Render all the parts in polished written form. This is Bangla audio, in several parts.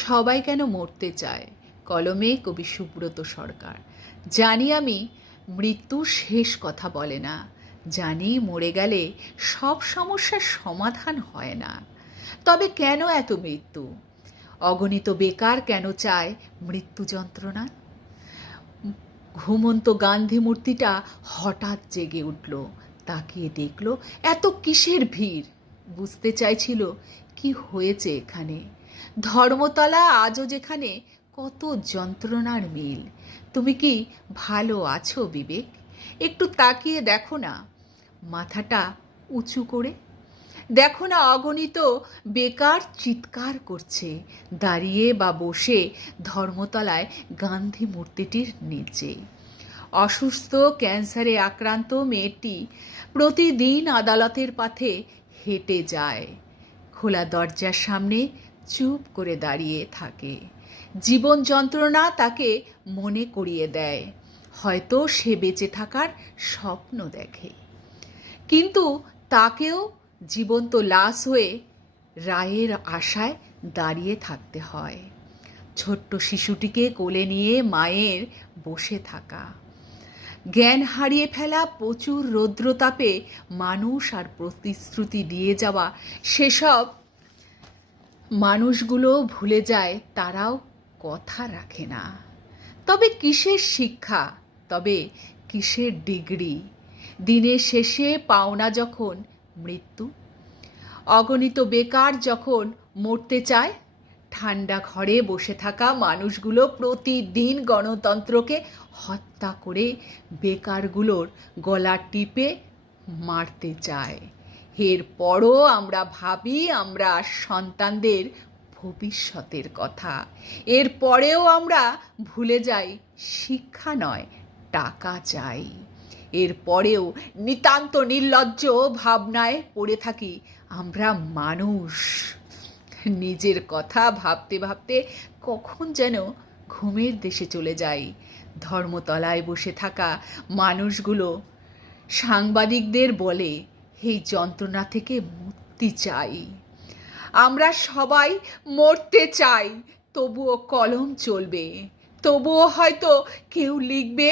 সবাই কেন মরতে চায়? কলমে কবি সুব্রত সরকার। জানি আমি মৃত্যু শেষ কথা বলে না, জানি মরে গেলে সব সমস্যার সমাধান হয় না। তবে কেন এত মৃত্যু? অগণিত বেকার কেন চায় মৃত্যু যন্ত্রণা? ঘুমন্ত গান্ধী মূর্তিটা হঠাৎ জেগে উঠল, তাকিয়ে দেখল এত কিসের ভিড়। বুঝতে চাইছিল কি হয়েছে এখানে। ধর্মতলা আজও যেখানে কত যন্ত্রণার মিল। তুমি কি ভালো আছো বিবেক? একটু তাকিয়ে দেখো না, মাথাটা উঁচু করে দেখো না, অগণিত বেকার চিৎকার করছে দাঁড়িয়ে বা বসে ধর্মতলায় গান্ধী মূর্তিটির নিচে। অসুস্থ ক্যান্সারে আক্রান্ত মেয়েটি প্রতিদিন আদালতের পথে হেঁটে যায়, খোলা দরজার সামনে চুপ করে দাঁড়িয়ে থাকে। জীবন যন্ত্রণা তাকে মনে করিয়ে দেয় হয়তো সে বেঁচে থাকার স্বপ্ন দেখে, কিন্তু তাকেও জীবন্ত লাশ হয়ে রায়ের আশায় দাঁড়িয়ে থাকতে হয়। ছোট্ট শিশুটিকে কোলে নিয়ে মায়ের বসে থাকা, জ্ঞান হারিয়ে ফেলা প্রচুর রৌদ্রতাপে মানুষ আর প্রতিশ্রুতি দিয়ে যাওয়া সেসব মানুষগুলো ভুলে যায় তারাও কথা রাখে না। তবে কিসের শিক্ষা, তবে কিসের ডিগ্রি? দিনের শেষে পাওনা যখন মৃত্যু। অগণিত বেকার যখন মরতে চায়, ঠান্ডা ঘরে বসে থাকা মানুষগুলো প্রতিদিন গণতন্ত্রকে হত্যা করে বেকারগুলোর গলা টিপে মারতে চায়। এরপরও আমরা ভাবি আমরা সন্তানদের ভবিষ্যতের কথা। এরপরেও আমরা ভুলে যাই শিক্ষা নয়, টাকা চাই। এরপরেও নিতান্ত নির্লজ্জ ভাবনায় পড়ে থাকি আমরা মানুষ। নিজের কথা ভাবতে ভাবতে কখন যেন ঘুমের দেশে চলে যাই। ধর্মতলায় বসে থাকা মানুষগুলো সাংবাদিকদের বলে এই যন্ত্রণা থেকে মুক্তি চাই। আমরা সবাই মরতে চাই, তবুও কলম চলবে, তবুও হয়তো কেউ লিখবে,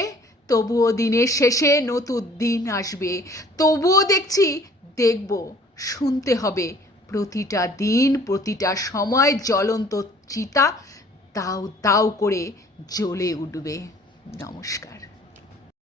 তবুও দিনের শেষে নতুন দিন আসবে, তবুও দেখব শুনতে হবে প্রতিটা দিন প্রতিটা সময় জ্বলন্ত চিতা দাউ দাউ করে জ্বলে উঠবে। নমস্কার।